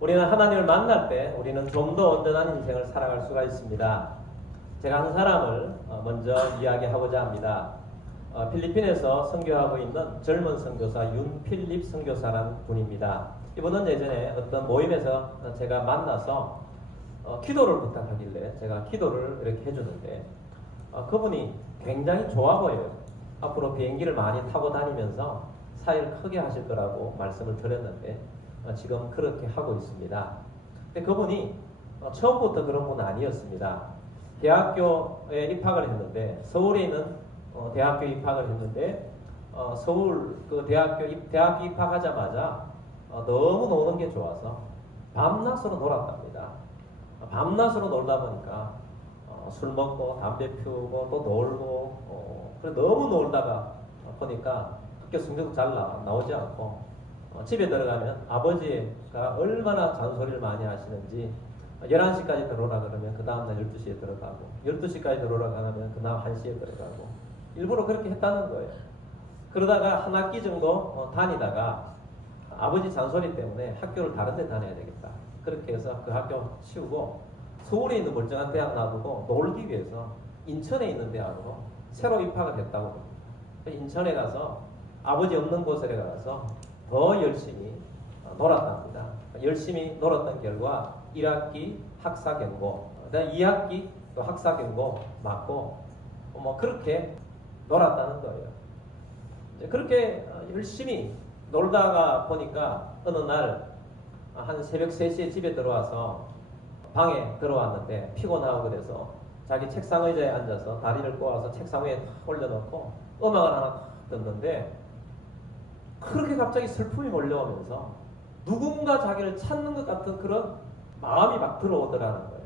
우리는 하나님을 만날 때 우리는 좀 더 온전한 인생을 살아갈 수가 있습니다. 제가 한 사람을 먼저 이야기하고자 합니다. 필리핀에서 선교하고 있는 젊은 선교사 윤필립 선교사라는 분입니다. 이분은 예전에 어떤 모임에서 제가 만나서 기도를 부탁하길래 제가 기도를 이렇게 해주는데 그분이 굉장히 좋아 보여요. 앞으로 비행기를 많이 타고 다니면서 사회를 크게 하실 거라고 말씀을 드렸는데 지금 그렇게 하고 있습니다. 근데 그분이 처음부터 그런 분은 아니었습니다. 대학교에 입학을 했는데 서울에 있는 대학교에 입학을 했는데 서울 그 대학교 입학하자마자 너무 노는 게 좋아서 밤낮으로 놀았답니다. 밤낮으로 놀다 보니까 술 먹고 담배 피우고 또 놀고 그래 너무 놀다가 보니까 학교 성적도 잘 나오지 않고 집에 들어가면 아버지가 얼마나 잔소리를 많이 하시는지 11시까지 들어오라 그러면 그 다음날 12시에 들어가고 12시까지 들어오라 그러면 그 다음 1시에 들어가고 일부러 그렇게 했다는 거예요. 그러다가 한 학기 정도 다니다가 아버지 잔소리 때문에 학교를 다른 데 다녀야 되겠다. 그렇게 해서 그 학교 치우고 서울에 있는 멀쩡한 대학 놔두고 놀기 위해서 인천에 있는 대학으로 새로 입학을 했다고 합니다. 인천에 가서 아버지 없는 곳에 가서 더 열심히 놀았답니다. 열심히 놀았던 결과 1학기 학사경고, 2학기 또 학사경고 맞고 그렇게 놀았다는 거예요. 그렇게 열심히 놀다가 보니까 어느 날 한 새벽 3시에 집에 들어와서 방에 들어왔는데 피곤하고 그래서 자기 책상 의자에 앉아서 다리를 꼬아서 책상 위에 탁 올려놓고 음악을 하나 탁 듣는데 그렇게 갑자기 슬픔이 몰려오면서 누군가 자기를 찾는 것 같은 그런 마음이 막 들어오더라는 거예요.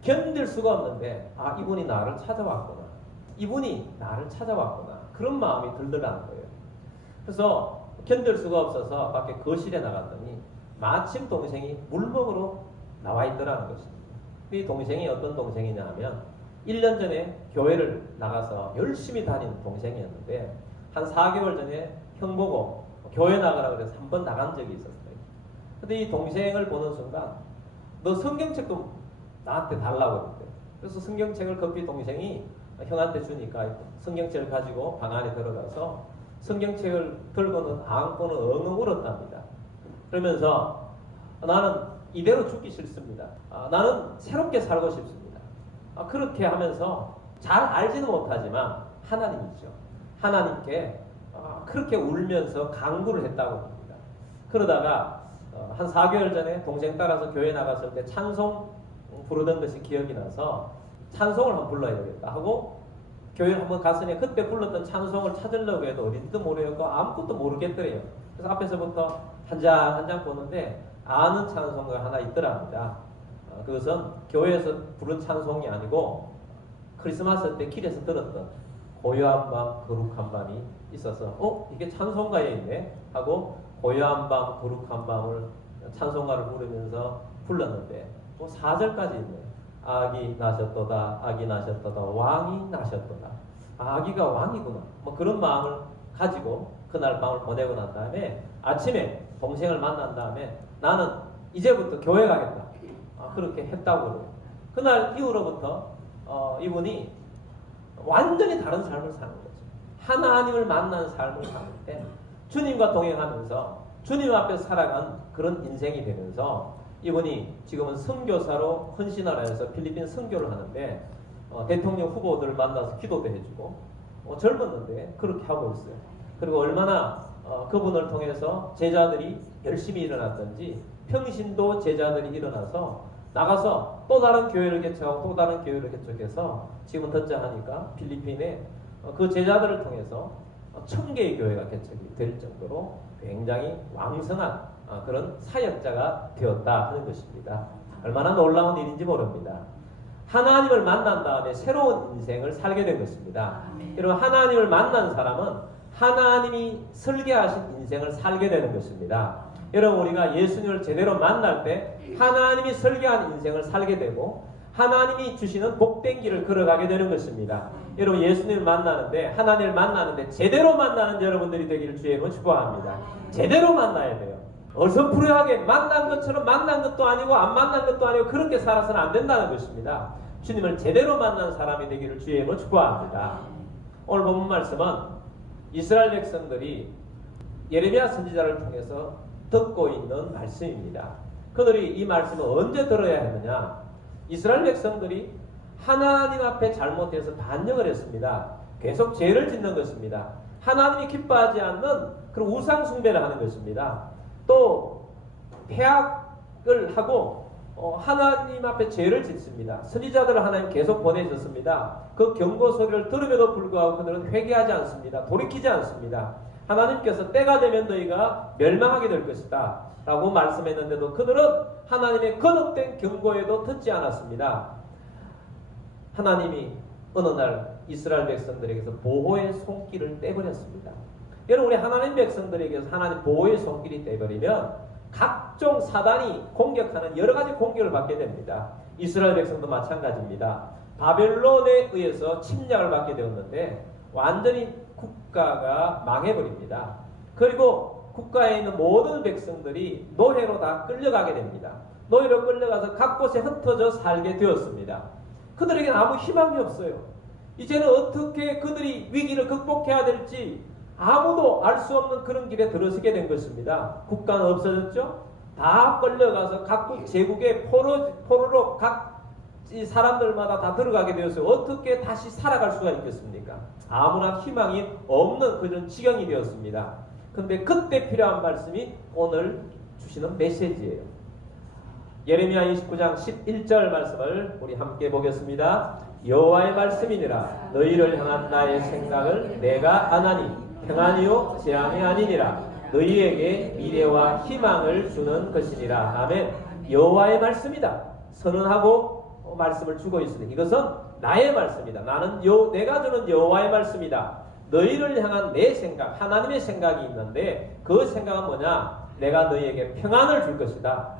견딜 수가 없는데 이분이 나를 찾아왔구나. 이분이 나를 찾아왔구나. 그런 마음이 들더라는 거예요. 그래서 견딜 수가 없어서 밖에 거실에 나갔더니 마침 동생이 물 먹으러 나와 있더라는 것입니다. 이 동생이 어떤 동생이냐 하면 1년 전에 교회를 나가서 열심히 다닌 동생이었는데 한 4개월 전에 형 보고 교회 나가라 그래서 한 번 나간 적이 있었어요. 근데 이 동생을 보는 순간 너 성경책도 나한테 달라고 했대. 그래서 성경책을 급히 동생이 형한테 주니까 성경책을 가지고 방 안에 들어가서 성경책을 들고는 안고는 엉엉 울었답니다. 그러면서 나는 이대로 죽기 싫습니다. 나는 새롭게 살고 싶습니다. 그렇게 하면서 잘 알지는 못하지만 하나님이죠. 하나님께 그렇게 울면서 간구를 했다고 합니다. 그러다가 한 4개월 전에 동생 따라서 교회 나갔을 때 찬송 부르던 것이 기억이 나서 찬송을 한번 불러야 되겠다 하고 교회를 한번 갔으니 그때 불렀던 찬송을 찾으려고 해도 어딘지도 모르겠고 아무것도 모르겠더래요. 그래서 앞에서부터 한 장 보는데 아는 찬송가 하나 있더랍니다. 그것은 교회에서 부른 찬송이 아니고 크리스마스 때 길에서 들었던 고요한 밤 거룩한 밤이 있어서 이게 찬송가에 있네 하고 고요한 밤 거룩한 밤을 찬송가를 부르면서 불렀는데 4절까지 있네. 아기 나셨도다 아기 나셨도다 왕이 나셨도다. 아기가 왕이구나. 그런 마음을 가지고 그날 밤을 보내고 난 다음에 아침에 동생을 만난 다음에 나는 이제부터 교회 가겠다. 그렇게 했다고 그래요. 그날 이후로부터 이분이 완전히 다른 삶을 사는 거죠. 하나님을 만난 삶을 사는데 주님과 동행하면서 주님 앞에서 살아간 그런 인생이 되면서 이분이 지금은 선교사로 헌신하라 해서 필리핀 선교를 하는데 대통령 후보들을 만나서 기도도 해주고 젊었는데 그렇게 하고 있어요. 그리고 얼마나 그분을 통해서 제자들이 열심히 일어났던지 평신도 제자들이 일어나서 나가서 또 다른 교회를 개척하고 또 다른 교회를 개척해서 지금은 듣자 하니까 필리핀에 그 제자들을 통해서 1000개의 교회가 개척이 될 정도로 굉장히 왕성한 그런 사역자가 되었다 하는 것입니다. 얼마나 놀라운 일인지 모릅니다. 하나님을 만난 다음에 새로운 인생을 살게 된 것입니다. 여러분 하나님을 만난 사람은 하나님이 설계하신 인생을 살게 되는 것입니다. 여러분 우리가 예수님을 제대로 만날 때 하나님이 설계한 인생을 살게 되고 하나님이 주시는 복된 길을 걸어가게 되는 것입니다. 여러분 예수님을 만나는데 하나님을 만나는데 제대로 만나는 여러분들이 되기를 주의 이름으로 축복합니다. 제대로 만나야 돼요. 어설프하게 만난 것처럼 만난 것도 아니고 안 만난 것도 아니고 그렇게 살아서는 안 된다는 것입니다. 주님을 제대로 만난 사람이 되기를 주의 이름으로 축복합니다. 오늘 본문 말씀은 이스라엘 백성들이 예레미야 선지자를 통해서 듣고 있는 말씀입니다. 그들이 이 말씀을 언제 들어야 했느냐? 이스라엘 백성들이 하나님 앞에 잘못해서 반역을 했습니다. 계속 죄를 짓는 것입니다. 하나님이 기뻐하지 않는 그런 우상 숭배를 하는 것입니다. 또 폐악을 하고 하나님 앞에 죄를 짓습니다. 선지자들을 하나님 계속 보내셨습니다. 그 경고 소리를 들음에도 불구하고 그들은 회개하지 않습니다. 돌이키지 않습니다. 하나님께서 때가 되면 너희가 멸망하게 될 것이다 라고 말씀했는데도 그들은 하나님의 거듭된 경고에도 듣지 않았습니다. 하나님이 어느 날 이스라엘 백성들에게서 보호의 손길을 떼버렸습니다. 여러분, 우리 하나님 백성들에게서 하나님 보호의 손길이 떼버리면 각종 사단이 공격하는 여러 가지 공격을 받게 됩니다. 이스라엘 백성도 마찬가지입니다. 바벨론에 의해서 침략을 받게 되었는데 완전히 국가가 망해버립니다. 그리고 국가에 있는 모든 백성들이 노예로 다 끌려가게 됩니다. 노예로 끌려가서 각 곳에 흩어져 살게 되었습니다. 그들에게는 아무 희망이 없어요. 이제는 어떻게 그들이 위기를 극복해야 될지 아무도 알 수 없는 그런 길에 들어서게 된 것입니다. 국가는 없어졌죠. 다 끌려가서 각국 제국의 포로로 각 사람들마다 다 들어가게 되었어요. 어떻게 다시 살아갈 수가 있겠습니까? 아무나 희망이 없는 그런 지경이 되었습니다. 그런데 그때 필요한 말씀이 오늘 주시는 메시지예요. 예레미야 29장 11절 말씀을 우리 함께 보겠습니다. 여호와의 말씀이니라. 너희를 향한 나의 생각을 내가 아나니 평안이요 재앙이 아니니라. 너희에게 미래와 희망을 주는 것이니라. 아멘. 여호와의 말씀이다. 선언하고 말씀을 주고 있으니 이것은 나의 말씀이다. 내가 주는 여호와의 말씀이다. 너희를 향한 내 생각, 하나님의 생각이 있는데 그 생각은 뭐냐? 내가 너희에게 평안을 줄 것이다.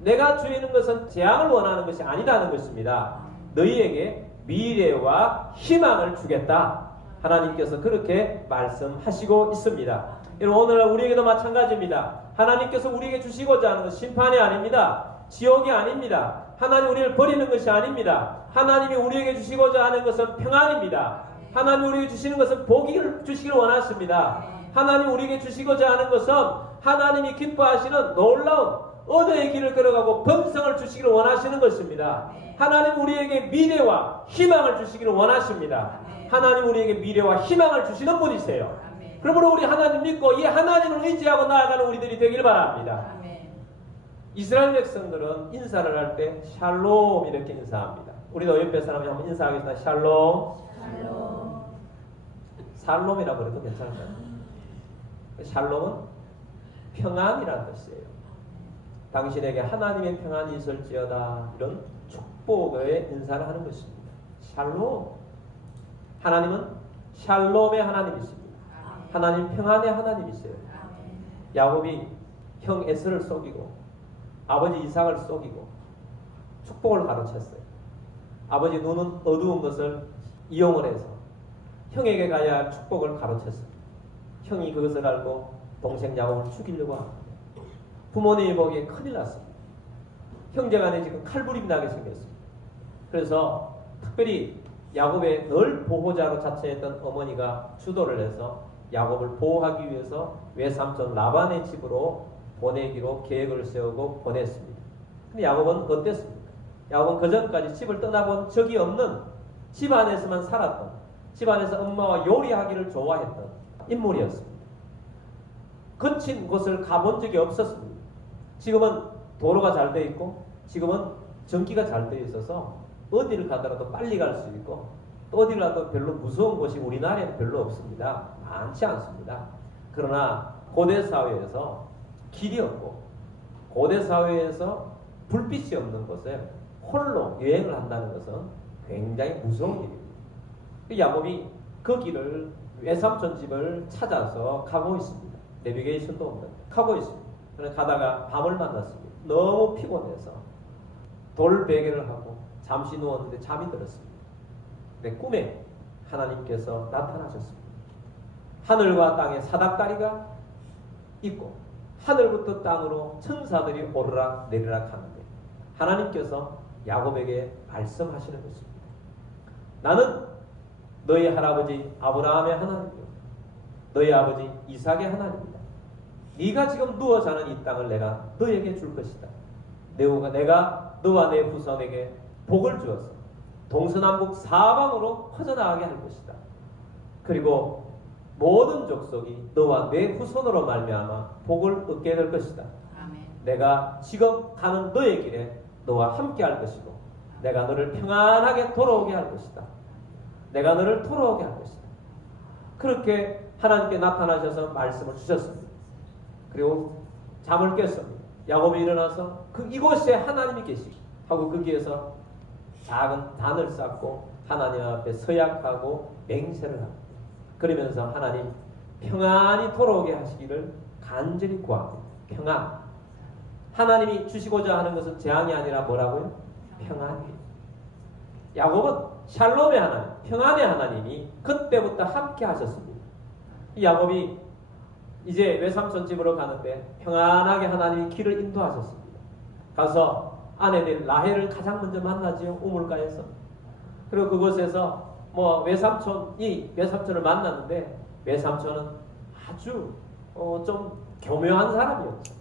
내가 주는 것은 재앙을 원하는 것이 아니라는 것입니다. 너희에게 미래와 희망을 주겠다. 하나님께서 그렇게 말씀하시고 있습니다. 여러분, 오늘 우리에게도 마찬가지입니다. 하나님께서 우리에게 주시고자 하는 것은 심판이 아닙니다. 지옥이 아닙니다. 하나님 우리를 버리는 것이 아닙니다. 하나님이 우리에게 주시고자 하는 것은 평안입니다. 하나님 우리에게 주시는 것은 복을 주시기를 원하십니다. 하나님 우리에게 주시고자 하는 것은 하나님이 기뻐하시는 놀라운 언어의 길을 걸어가고 번성을 주시기를 원하시는 것입니다. 하나님 우리에게 미래와 희망을 주시기를 원하십니다. 하나님 우리에게 미래와 희망을 주시는 분이세요. 그러므로 우리 하나님 믿고 이 하나님을 의지하고 나아가는 우리들이 되길 바랍니다. 이스라엘 백성들은 인사를 할 때 샬롬 이렇게 인사합니다. 우리도 옆에 사람이 한번 인사하겠습니다. 샬롬. 샬롬이라고 해도 괜찮을까요? 샬롬은 평안이라는 뜻이에요. 당신에게 하나님의 평안이 있을지어다. 이런 축복의 인사를 하는 것입니다. 샬롬. 하나님은 샬롬의 하나님이십니다. 하나님 평안의 하나님이세요. 야곱이 형 에서를 속이고 아버지 이삭을 속이고 축복을 가르쳤어요. 아버지 눈은 어두운 것을 이용을 해서 형에게 가야 할 축복을 가르쳤습니다. 형이 그것을 알고 동생 야곱을 죽이려고 합니다. 부모님이 보기에 큰일 났습니다. 형제간에 지금 칼부림 나게 생겼습니다. 그래서 특별히 야곱의 늘 보호자로 자처했던 어머니가 주도를 해서 야곱을 보호하기 위해서 외삼촌 라반의 집으로 보내기로 계획을 세우고 보냈습니다. 근데 야곱은 어땠습니까? 야곱은 그전까지 집을 떠나본 적이 없는 집 안에서만 살았던, 집 안에서 엄마와 요리하기를 좋아했던 인물이었습니다. 거친 곳을 가본 적이 없었습니다. 지금은 도로가 잘 되어 있고 지금은 전기가 잘 되어 있어서 어디를 가더라도 빨리 갈 수 있고 또 어디를 가도 별로 무서운 곳이 우리나라에는 별로 없습니다. 많지 않습니다. 그러나 고대 사회에서 길이 없고 고대 사회에서 불빛이 없는 곳에 홀로 여행을 한다는 것은 굉장히 무서운 일입니다. 야곱이 그 길을 외삼촌 집을 찾아서 가고 있습니다. 내비게이션도 없는데 가고 있습니다. 그래서 가다가 밤을 만났습니다. 너무 피곤해서 돌베개를 하고 잠시 누웠는데 잠이 들었습니다. 내 꿈에 하나님께서 나타나셨습니다. 하늘과 땅에 사닥다리가 있고 하늘부터 땅으로 천사들이 오르락 내리락 하는데 하나님께서 야곱에게 말씀하시는 것입니다. 나는 너희 할아버지 아브라함의 하나님이요 너희 아버지 이삭의 하나님이다. 네가 지금 누워 자는 이 땅을 내가 너에게 줄 것이다. 내가 너와 내 후손에게 복을 주어서 동서남북 사방으로 퍼져나가게 할 것이다. 그리고 모든 족속이 너와 내 후손으로 말미암아 복을 얻게 될 것이다. 아멘. 내가 지금 가는 너의 길에 너와 함께 할 것이고 내가 너를 평안하게 돌아오게 할 것이다. 내가 너를 돌아오게 할 것이다. 그렇게 하나님께 나타나셔서 말씀을 주셨습니다. 그리고 잠을 깼습니다. 야곱이 일어나서 이곳에 하나님이 계시고 하고 거기에서 작은 단을 쌓고 하나님 앞에 서약하고 맹세를 합니다. 그러면서 하나님 평안히 돌아오게 하시기를 간절히 구합니다. 평안. 하나님이 주시고자 하는 것은 재앙이 아니라 뭐라고요? 평안이에요. 야곱은 샬롬의 하나님, 평안의 하나님이 그때부터 함께 하셨습니다. 이 야곱이 이제 외삼촌 집으로 가는데 평안하게 하나님이 길을 인도하셨습니다. 가서 아내들 라헬을 가장 먼저 만나지요. 우물가에서. 그리고 그곳에서 외삼촌을 만났는데 외삼촌은 아주 좀 교묘한 사람이었죠.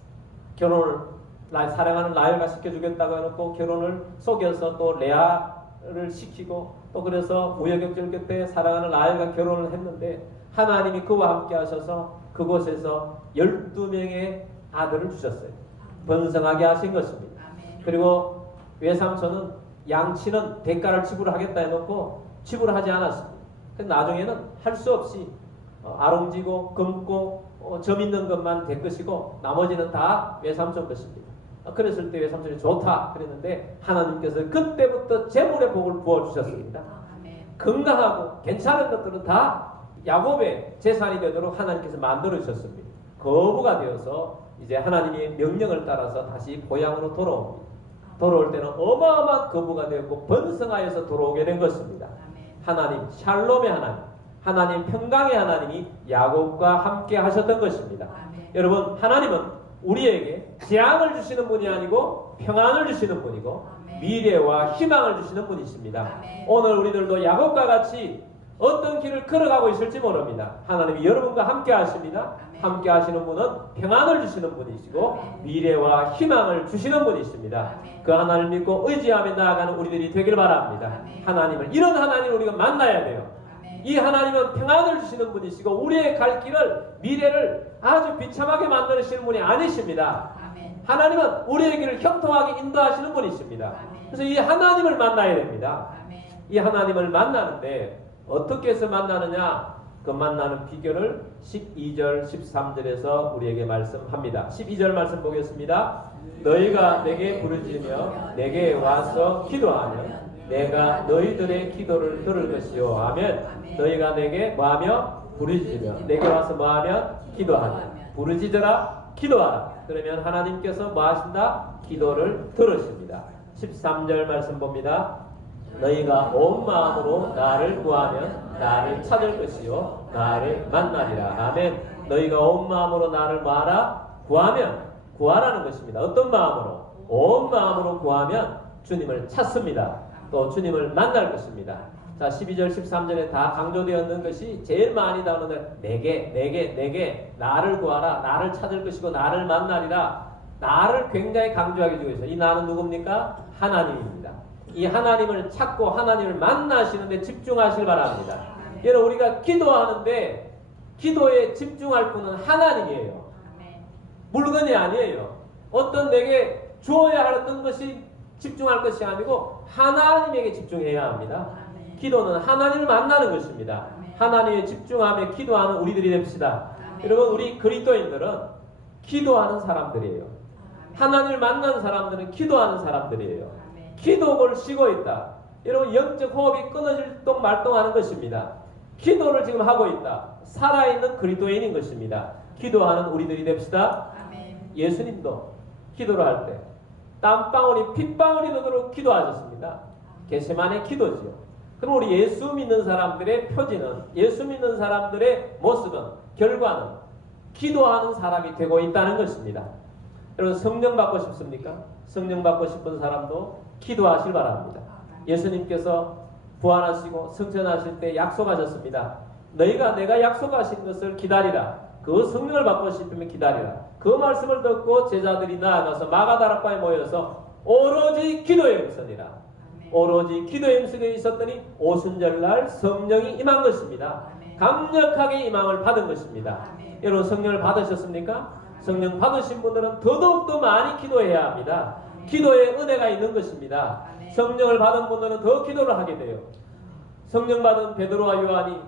사랑하는 라헬과 시켜주겠다고 해놓고 결혼을 속여서 또 레아를 시키고 또 그래서 우여곡절 끝에 사랑하는 라헬과 결혼을 했는데 하나님이 그와 함께 하셔서 그곳에서 12명의 아들을 주셨어요. 번성하게 하신 것입니다. 그리고 외삼촌은 양치는 대가를 지불하겠다 해놓고 지불하지 않았습니다. 나중에는 할 수 없이 아롱지고 금고 점 있는 것만 될 것이고 나머지는 다 외삼촌 것입니다. 그랬을 때 외삼촌이 좋다 그랬는데 하나님께서 그때부터 재물의 복을 부어주셨습니다. 건강하고 괜찮은 것들은 다 야곱의 재산이 되도록 하나님께서 만들어 주셨습니다. 거부가 되어서 이제 하나님의 명령을 따라서 다시 고향으로 돌아옵니다. 돌아올 때는 어마어마한 거부가 되었고 번성하여서 돌아오게 된 것입니다. 하나님 샬롬의 하나님 평강의 하나님이 야곱과 함께 하셨던 것입니다. 여러분 하나님은 우리에게 재앙을 주시는 분이 아니고 평안을 주시는 분이고 미래와 희망을 주시는 분이십니다. 오늘 우리들도 야곱과 같이 어떤 길을 걸어가고 있을지 모릅니다. 하나님이 여러분과 함께 하십니다. 함께 하시는 분은 평안을 주시는 분이시고 미래와 희망을 주시는 분이십니다. 그 하나님을 믿고 의지하며 나아가는 우리들이 되길 바랍니다. 이런 하나님을 우리가 만나야 돼요. 이 하나님은 평안을 주시는 분이시고 우리의 갈 길을 미래를 아주 비참하게 만드시는 분이 아니십니다. 하나님은 우리의 길을 형통하게 인도하시는 분이십니다. 그래서 이 하나님을 만나야 됩니다. 이 하나님을 만나는데 어떻게 해서 만나느냐? 그 만나는 비결을 12절 13절에서 우리에게 말씀합니다. 12절 말씀 보겠습니다. 너희가 내게 부르짖으며 내게 와서 기도하면 내가 너희들의 기도를 들을 것이요 하면 너희가 내게 뭐하며 부르짖으며 내게 와서 뭐하면 기도하면 부르짖으라 기도하라. 그러면 하나님께서 뭐하신다? 기도를 들으십니다. 13절 말씀 봅니다. 너희가 온 마음으로 나를 구하면 나를 찾을 것이요 나를 만나리라. 아멘. 너희가 온 마음으로 나를 뭐하라? 구하라는 것입니다. 어떤 마음으로? 온 마음으로 구하면 주님을 찾습니다. 또 주님을 만날 것입니다. 자, 12절 13절에 다 강조되었는 것이 제일 많이 나오는데 내게 나를 구하라. 나를 찾을 것이고 나를 만나리라. 나를 굉장히 강조하게 주고 있어요. 이 나는 누굽니까? 하나님입니다. 이 하나님을 찾고 하나님을 만나시는데 집중하시길 바랍니다. 여러분 우리가 기도하는데 기도에 집중할 분은 하나님이에요. 물건이 아니에요. 어떤 내게 주어야 할 어떤 것이 집중할 것이 아니고 하나님에게 집중해야 합니다. 기도는 하나님을 만나는 것입니다. 하나님에 집중하며 기도하는 우리들이 됩시다. 여러분 우리 그리스도인들은 기도하는 사람들이에요. 하나님을 만난 사람들은 기도하는 사람들이에요. 기도를 쉬고 있다. 여러분 영적 호흡이 끊어질 동 말동하는 것입니다. 기도를 지금 하고 있다. 살아있는 그리스도인인 것입니다. 기도하는 우리들이 됩시다. 예수님도 기도를 할 때 땀방울이 핏방울이 되도록 기도하셨습니다. 겟세마네 기도지요. 그럼 우리 예수 믿는 사람들의 표지는 예수 믿는 사람들의 모습은 결과는 기도하는 사람이 되고 있다는 것입니다. 여러분 성령 받고 싶습니까? 성령 받고 싶은 사람도 기도하실 바랍니다. 예수님께서 부활하시고 승천하실 때 약속하셨습니다. 너희가 내가 약속하신 것을 기다리라. 그 성령을 받고 싶으면 기다리라. 그 말씀을 듣고 제자들이 나아가서 마가다락방에 모여서 오로지 기도에 힘쓰니라. 오로지 기도에 힘쓰게 있었더니 오순절날 성령이 임한 것입니다. 강력하게 임함을 받은 것입니다. 여러분 성령을 받으셨습니까? 성령 받으신 분들은 더더욱더 많이 기도해야 합니다. 기도에 은혜가 있는 것입니다. 성령을 받은 분들은 더 기도를 하게 돼요. 성령 받은 베드로와 요한이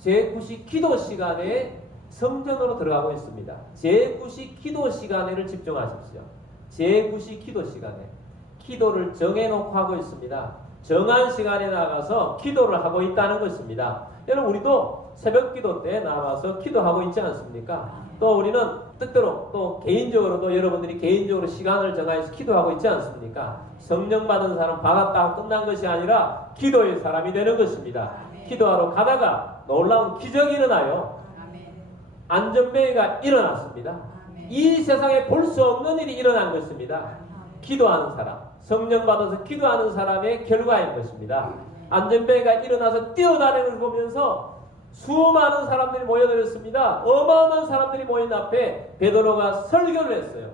제9시 기도 시간에 성전으로 들어가고 있습니다. 제9시 기도 시간에를 집중하십시오. 제9시 기도 시간에 기도를 정해놓고 하고 있습니다. 정한 시간에 나가서 기도를 하고 있다는 것입니다. 여러분 우리도 새벽 기도 때 나와서 기도하고 있지 않습니까? 또 우리는 뜻대로 또 개인적으로도 여러분들이 개인적으로 시간을 정해서 기도하고 있지 않습니까? 성령 받은 사람 받았다고 끝난 것이 아니라 기도의 사람이 되는 것입니다. 기도하러 가다가 놀라운 기적이 일어나요. 안전뱅이가 일어났습니다. 이 세상에 볼 수 없는 일이 일어난 것입니다. 기도하는 사람, 성령 받아서 기도하는 사람의 결과인 것입니다. 안전뱅이가 일어나서 뛰어다니는 걸 보면서 수많은 사람들이 모여들었습니다. 어마어마한 사람들이 모인 앞에 베드로가 설교를 했어요.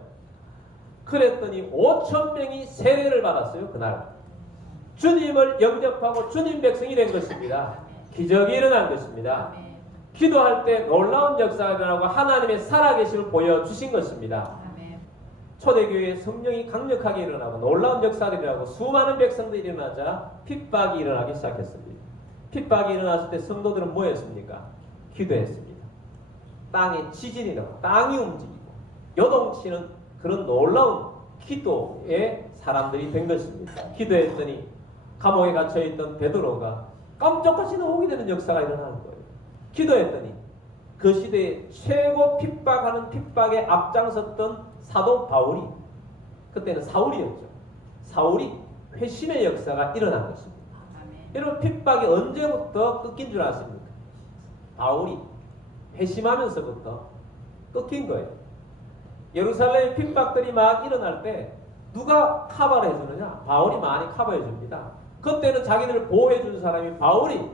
그랬더니 5,000명이 세례를 받았어요. 그날 주님을 영접하고 주님 백성이 된 것입니다. 기적이 일어난 것입니다. 기도할 때 놀라운 역사가 일어나고 하나님의 살아계심을 보여주신 것입니다. 초대교회에 성령이 강력하게 일어나고 놀라운 역사들이 일어나고 수많은 백성들이 일어나자 핍박이 일어나기 시작했습니다. 핍박이 일어났을 때 성도들은 뭐 했습니까? 기도했습니다. 땅에 지진이 나고 땅이 움직이고 요동치는 그런 놀라운 기도의 사람들이 된 것입니다. 기도했더니 감옥에 갇혀있던 베드로가 깜짝같이 나오게 되는 역사가 일어나는 거예요. 기도했더니 그 시대에 최고 핍박하는 핍박에 앞장섰던 사도 바울이, 그때는 사울이었죠. 사울이 회심의 역사가 일어난 것입니다. 여러분 핍박이 언제부터 끊긴 줄 아십니까? 바울이 회심하면서부터 끊긴 거예요. 예루살렘 핍박들이 막 일어날 때 누가 커버를 해주느냐? 바울이 많이 커버해 줍니다. 그때는 자기들을 보호해 준 사람이 바울이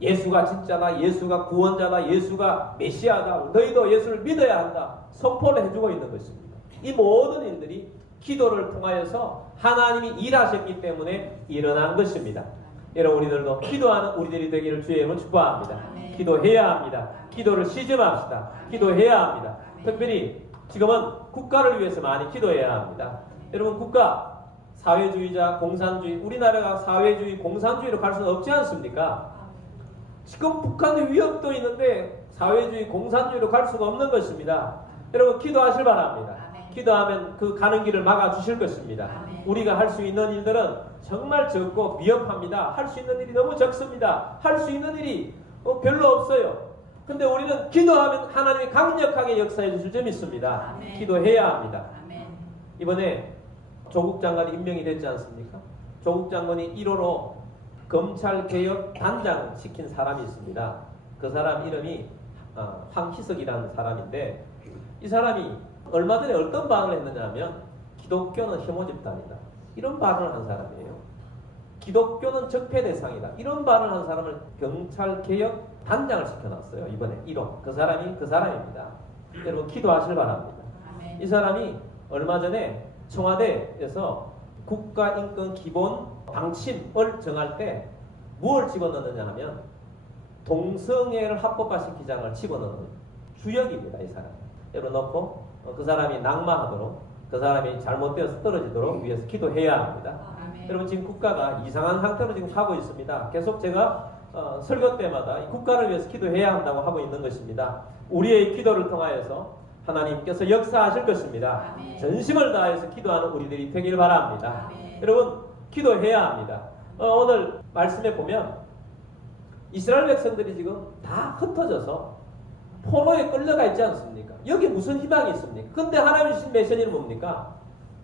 예수가 진짜다, 예수가 구원자다, 예수가 메시아다, 너희도 예수를 믿어야 한다 선포를 해주고 있는 것입니다. 이 모든 일들이 기도를 통하여서 하나님이 일하셨기 때문에 일어난 것입니다. 여러분 우리들도 기도하는 우리들이 되기를 주의 이름으로 축복합니다. 기도해야 합니다. 기도를 시즘합시다. 기도해야 합니다. 특별히 지금은 국가를 위해서 많이 기도해야 합니다. 여러분 국가 사회주의자, 공산주의, 우리나라가 사회주의, 공산주의로 갈 수는 없지 않습니까? 지금 북한의 위협도 있는데 사회주의, 공산주의로 갈 수가 없는 것입니다. 여러분 기도하실 바랍니다. 기도하면 그 가는 길을 막아주실 것입니다. 우리가 할 수 있는 일들은 정말 적고 위협합니다. 할 수 있는 일이 너무 적습니다. 할 수 있는 일이 별로 없어요. 근데 우리는 기도하면 하나님이 강력하게 역사해 주실 점이 있습니다. 기도해야 합니다. 이번에 조국 장관이 임명이 됐지 않습니까? 조국 장관이 1호로 검찰개혁 단장을 시킨 사람이 있습니다. 그 사람 이름이 황희석이라는 사람인데 이 사람이 얼마 전에 어떤 발언을 했느냐 하면 기독교는 혐오 집단이다. 이런 발언을 한 사람이에요. 기독교는 적폐 대상이다. 이런 발언을 한 사람을 경찰개혁 단장을 시켜놨어요. 이번에 1호. 그 사람입니다. 여러분 기도하실 바랍니다. 이 사람이 얼마 전에 청와대에서 국가인권기본 방침을 정할 때 무엇을 집어넣느냐 하면 동성애를 합법화 시키자를 집어넣는 주역입니다. 이 사람. 여러분 넣고 그 사람이 낙마하도록 그 사람이 잘못되어서 떨어지도록 위해서 기도해야 합니다. 여러분 지금 국가가 이상한 상태로 지금 가고 있습니다. 계속 제가 설교 때마다 이 국가를 위해서 기도해야 한다고 하고 있는 것입니다. 우리의 기도를 통하여서 하나님께서 역사하실 것입니다. 전심을 다해서 기도하는 우리들이 되길 바랍니다. 여러분 기도해야 합니다. 오늘 말씀에 보면 이스라엘 백성들이 지금 다 흩어져서 포로에 끌려가 있지 않습니까? 여기 무슨 희망이 있습니까? 근데 하나님 주신 메시지는 뭡니까?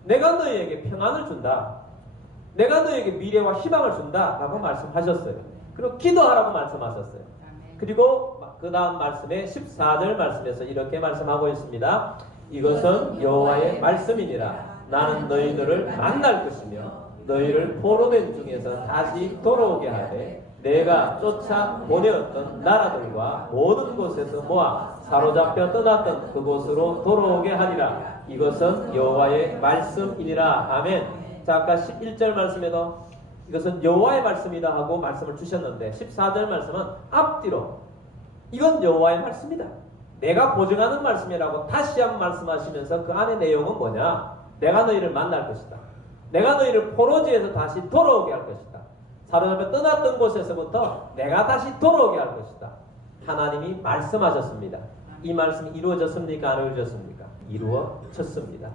내가 너희에게 평안을 준다. 내가 너희에게 미래와 희망을 준다 라고 말씀하셨어요. 그리고 기도하라고 말씀하셨어요. 그리고 그 다음 말씀에 14절 말씀에서 이렇게 말씀하고 있습니다. 이것은 여호와의 말씀이니라. 나는 너희들을 만날 것이며 너희를 포로된 중에서 다시 돌아오게 하되 내가 쫓아 보내었던 나라들과 모든 곳에서 모아 사로잡혀 떠났던 그곳으로 돌아오게 하리라. 이것은 여호와의 말씀이니라. 아멘. 자, 아까 11절 말씀에도 이것은 여호와의 말씀이다 하고 말씀을 주셨는데 14절 말씀은 앞뒤로 이건 여호와의 말씀이다, 내가 보증하는 말씀이라고 다시 한번 말씀하시면서 그 안의 내용은 뭐냐? 내가 너희를 만날 것이다. 내가 너희를 포로지에서 다시 돌아오게 할 것이다. 사로잡혀 떠났던 곳에서부터 내가 다시 돌아오게 할 것이다. 하나님이 말씀하셨습니다. 이 말씀이 이루어졌습니까? 안 이루어졌습니까? 이루어졌습니다.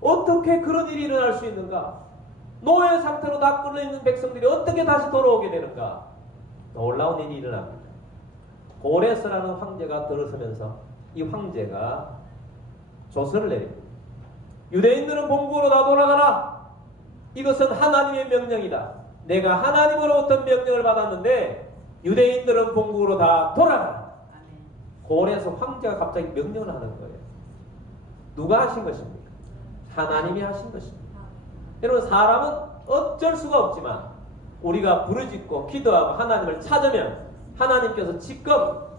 어떻게 그런 일이 일어날 수 있는가? 노예 상태로 다 끌려있는 백성들이 어떻게 다시 돌아오게 되는가? 놀라운 일이 일어납니다. 고레스라는 황제가 들어서면서 이 황제가 조서를 내립니다. 유대인들은 본국으로 다 돌아가라. 이것은 하나님의 명령이다. 내가 하나님으로부터 명령을 받았는데 유대인들은 본국으로 다 돌아가라. 고레스 황제가 갑자기 명령을 하는 거예요. 누가 하신 것입니까? 하나님이 하신 것입니다. 여러분, 사람은 어쩔 수가 없지만 우리가 부르짖고 기도하고 하나님을 찾으면 하나님께서 지금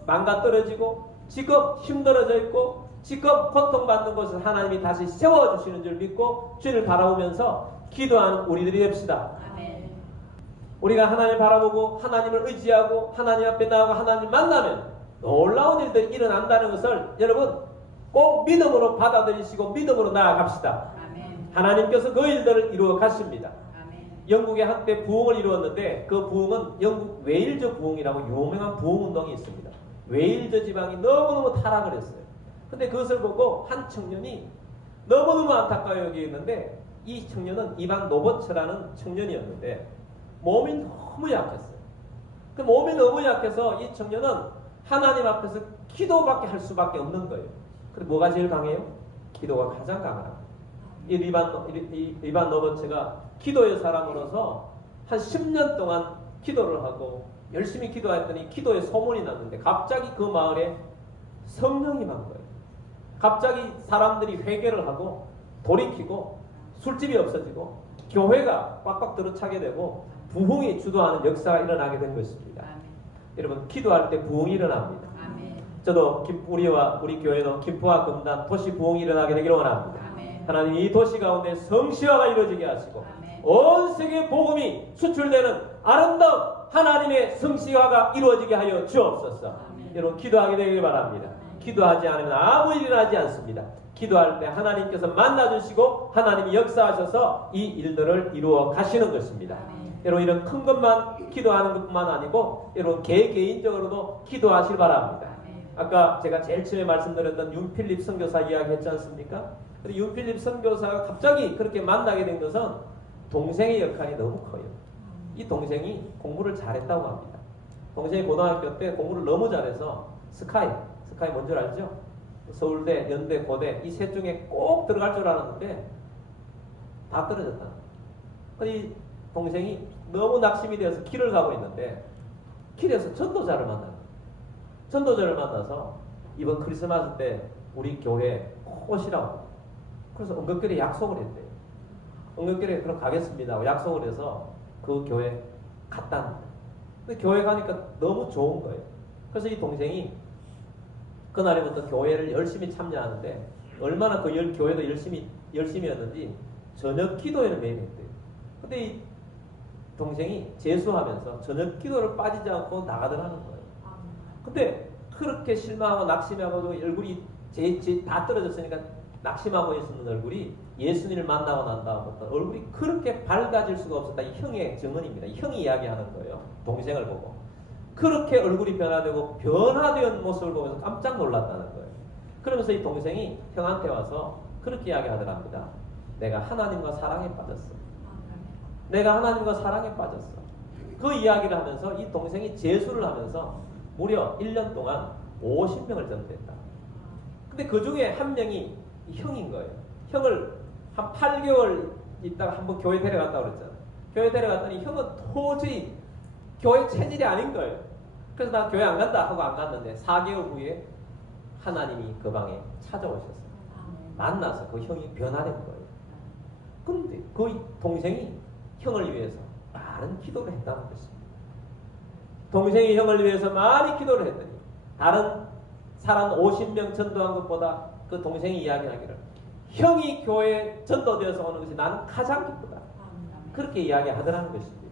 망가떨어지고 지금 힘들어져 있고 지금 고통받는 것을 하나님이 다시 세워주시는 줄 믿고 주를 바라보면서 기도하는 우리들이 됩시다. 아멘. 우리가 하나님을 바라보고 하나님을 의지하고 하나님 앞에 나가고 하나님을 만나면 놀라운 일들이 일어난다는 것을 여러분 꼭 믿음으로 받아들이시고 믿음으로 나아갑시다. 아멘. 하나님께서 그 일들을 이루어 가십니다. 영국에 한때 부흥을 이루었는데 그 부흥은 영국 웨일즈 부흥이라고 유명한 부흥운동이 있습니다. 웨일즈 지방이 너무너무 타락을 했어요. 근데 그것을 보고 한 청년이 너무너무 안타까워 여기있는데 이 청년은 이반 노버츠라는 청년이었는데 몸이 너무 약했어요. 그 몸이 너무 약해서 이 청년은 하나님 앞에서 기도밖에 할 수밖에 없는 거예요. 그리고 뭐가 제일 강해요? 기도가 가장 강합니다. 이 이반 노버츠가 기도의 사람으로서 한 10년 동안 기도를 하고 열심히 기도했더니 기도에 소문이 났는데 갑자기 그 마을에 성령이 만 거예요. 갑자기 사람들이 회개를 하고 돌이키고 술집이 없어지고 교회가 꽉꽉 들어차게 되고 부흥이 주도하는 역사가 일어나게 된 것입니다. 아멘. 여러분, 기도할 때 부흥이 일어납니다. 아멘. 저도 우리 교회는 김포와 금단 도시 부흥이 일어나게 되기를 원합니다. 아멘. 하나님 이 도시 가운데 성시화가 이루어지게 하시고 아멘. 온 세계 복음이 수출되는 아름다운 하나님의 성시화가 이루어지게 하여 주옵소서. 아멘. 여러분, 기도하게 되길 바랍니다. 기도하지 않으면 아무 일이 나지 않습니다. 기도할 때 하나님께서 만나주시고 하나님이 역사하셔서 이 일들을 이루어 가시는 것입니다. 여러분, 이런 큰 것만 기도하는 것뿐만 아니고 여러분 개인적으로도 기도하시길 바랍니다. 아까 제가 제일 처음에 말씀드렸던 윤필립 선교사 이야기 했지 않습니까? 윤필립 선교사가 갑자기 그렇게 만나게 된 것은 동생의 역할이 너무 커요. 이 동생이 공부를 잘했다고 합니다. 동생이 고등학교 때 공부를 너무 잘해서 스카이 뭔지 알죠? 서울대, 연대, 고대 이 셋 중에 꼭 들어갈 줄 알았는데 다 떨어졌다. 이 동생이 너무 낙심이 되어서 길을 가고 있는데 길에서 전도자를 만나요. 전도자를 만나서 이번 크리스마스 때 우리 교회 꼭 오시라고. 그래서 은근결에 약속을 했대요. 은근결에 그럼 가겠습니다. 약속을 해서 그 교회 갔다. 근데 교회 가니까 너무 좋은 거예요. 그래서 이 동생이 그날부터 교회를 열심히 참여하는데 얼마나 그 교회도 열심히였는지 저녁 기도회를 매일 했대요. 근데 이 동생이 재수하면서 저녁 기도를 빠지지 않고 나가더라는 거예요. 근데 그렇게 실망하고 낙심하고 얼굴이 다 떨어졌으니까 낙심하고 있었는 얼굴이 예수님을 만나고 난 다음부터 얼굴이 그렇게 밝아질 수가 없었다. 이 형의 증언입니다. 이 형이 이야기하는 거예요. 동생을 보고. 그렇게 얼굴이 변화되고 변화된 모습을 보면서 깜짝 놀랐다는 거예요. 그러면서 이 동생이 형한테 와서 그렇게 이야기하더랍니다. 내가 하나님과 사랑에 빠졌어. 내가 하나님과 사랑에 빠졌어. 그 이야기를 하면서 이 동생이 재수를 하면서 무려 1년 동안 50명을 전도했다. 근데 그 중에 한 명이 형인 거예요. 형을 한 8개월 있다가 한번 교회 데려갔다고 그랬잖아요. 교회 데려갔더니 형은 도저히 교회 체질이 아닌 거예요. 그래서 나 교회 안 간다 하고 안 갔는데 4개월 후에 하나님이 그 방에 찾아오셨어요. 만나서 그 형이 변화된 거예요. 그런데 그 동생이 형을 위해서 많은 기도를 했다는 것입니다. 동생이 형을 위해서 많이 기도를 했더니 다른 사람 50명 전도한 것보다 그 동생이 이야기하기를 형이 교회에 전도되어서 오는 것이 나는 가장 기쁘다. 그렇게 이야기하더라는 것입니다.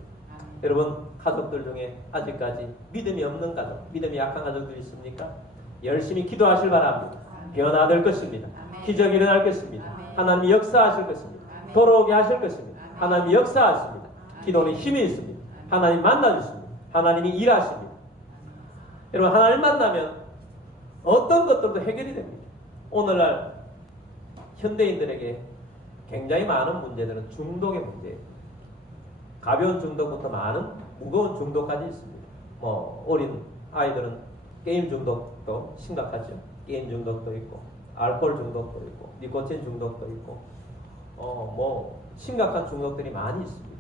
여러분 가족들 중에 아직까지 믿음이 없는 가족, 믿음이 약한 가족들 있습니까? 열심히 기도하실 바랍니다. 변화될 것입니다. 기적이 일어날 것입니다. 하나님이 역사하실 것입니다. 돌아오게 하실 것입니다. 하나님이 역사하십니다. 기도는 힘이 있습니다. 하나님 만나주십니다. 하나님이 일하십니다. 여러분 하나님 만나면 어떤 것들도 해결이 됩니다. 오늘날 현대인들에게 굉장히 많은 문제들은 중독의 문제예요. 가벼운 중독부터 많은 무거운 중독까지 있습니다. 뭐 어린 아이들은 게임 중독도 심각하죠. 게임 중독도 있고 알코올 중독도 있고 니코틴 중독도 있고 뭐 심각한 중독들이 많이 있습니다.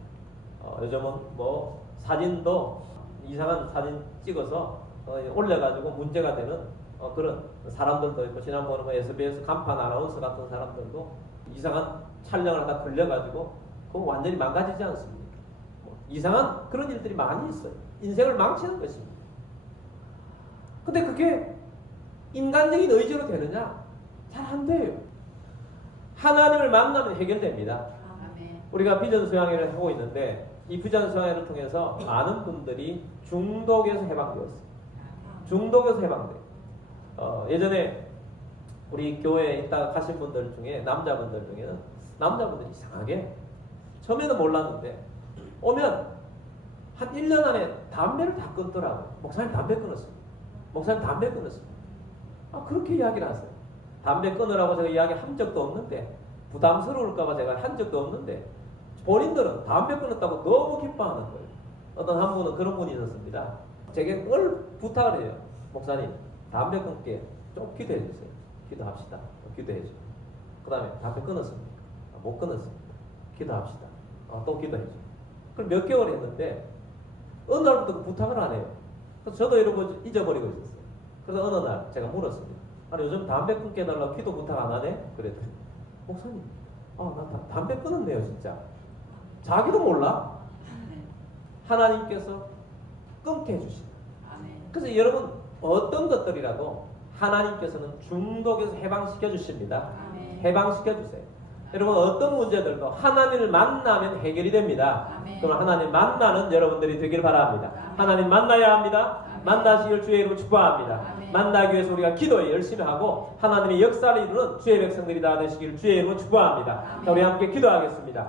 요즘은 뭐 사진도 이상한 사진 찍어서 올려가지고 문제가 되는 그런 사람들도 있고 지난번에 뭐 SBS 간판 아나운서 같은 사람들도 이상한 촬영을 하다 걸려가지고 그거 완전히 망가지지 않습니까? 이상한 그런 일들이 많이 있어요. 인생을 망치는 것입니다. 근데 그게 인간적인 의지로 되느냐? 잘 안 돼요. 하나님을 만나면 해결됩니다. 우리가 비전 수양회를 하고 있는데 이 비전 수양회를 통해서 많은 분들이 중독에서 해방되었어요. 중독에서 해방돼요. 예전에 우리 교회에 있다가 가신 분들 중에 남자분들 중에는 남자분들이 이상하게 처음에는 몰랐는데 오면 한 1년 안에 담배를 다 끊더라고요. 목사님 담배 끊었습니다. 목사님 담배 끊었습니다. 그렇게 이야기를 하세요. 담배 끊으라고 제가 이야기 한 적도 없는데 부담스러울까봐 제가 한 적도 없는데 본인들은 담배 끊었다고 너무 기뻐하는 거예요. 어떤 한 분은 그런 분이 있었습니다. 제게 늘 부탁을 해요. 목사님 담배 끊게 좀 기도해 주세요. 기도합시다. 기도해 줘요. 그 다음에 담배 끊었습니까? 못 끊었습니다. 기도합시다. 또 기도해 줘요. 그럼 몇 개월 했는데 어느 날부터 그 부탁을 안 해요. 그래서 저도 이러고 잊어버리고 있었어요. 그래서 어느 날 제가 물었습니다. 아니 요즘 담배 끊게 해달라고 기도 부탁 안 하네? 그랬더니 목사님 나 담배 끊었네요 진짜. 자기도 몰라. 하나님께서 끊게 해주신다. 그래서 여러분 어떤 것들이라도 하나님께서는 중독에서 해방시켜 주십니다. 해방시켜 주세요. 여러분 어떤 문제들도 하나님을 만나면 해결이 됩니다. 그럼 하나님 만나는 여러분들이 되길 바랍니다. 하나님 만나야 합니다. 만나시길 주의 이름으로 축복합니다. 만나기 위해서 우리가 기도에 열심히 하고 하나님의 역사를 이루는 주의 백성들이 다 되시길 주의 이름으로 축복합니다. 자, 우리 함께 기도하겠습니다.